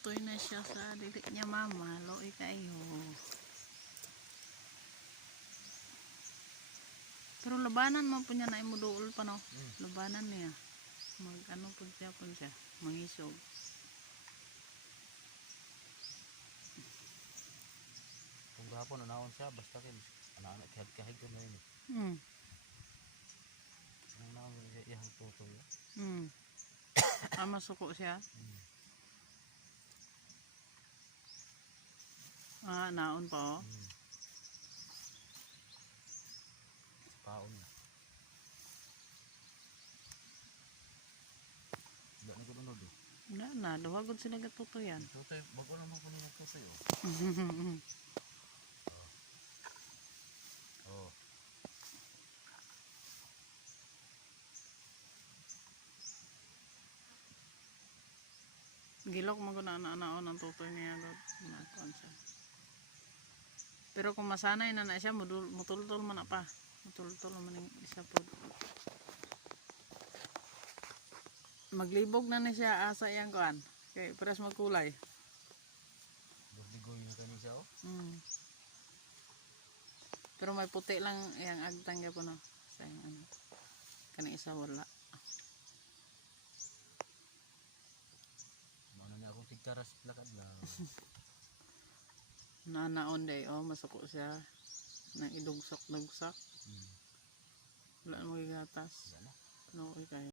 Nagtutoy na siya sa dili niya mama. Loy kayo. Pero labanan mo po niya na imuduol pa no. Labanan niya. Mag ano po siya. Mangisog. Kung gahapon anawon siya basta kay anak kahig ko na yun. Ang naon siya iyang tutoy. Masuko siya. Naon pa oh. Paon na. Wala na gano'n do. Wala na, dawagod sila gatutoyan. Tutoy, bago naman po niya tutoy oh. Oh. Gilok mo ko na naon ang tutoy niya. Pero kung masanay na siya, mutultol man na pa. Mutultol man yung isa po. Maglibog na ni siya asa yang kuan. Kay paras magkulay. Ligoy na kani siya oh. Pero may puti lang yang agtang po no. Sa yung ano. Kani isa wala. Ano niya akong tigtaras plakad na. Nanaon day oh, masuko siya. Nang idugsak-dugsak. Wala na magigatas. Wala na. No, okay.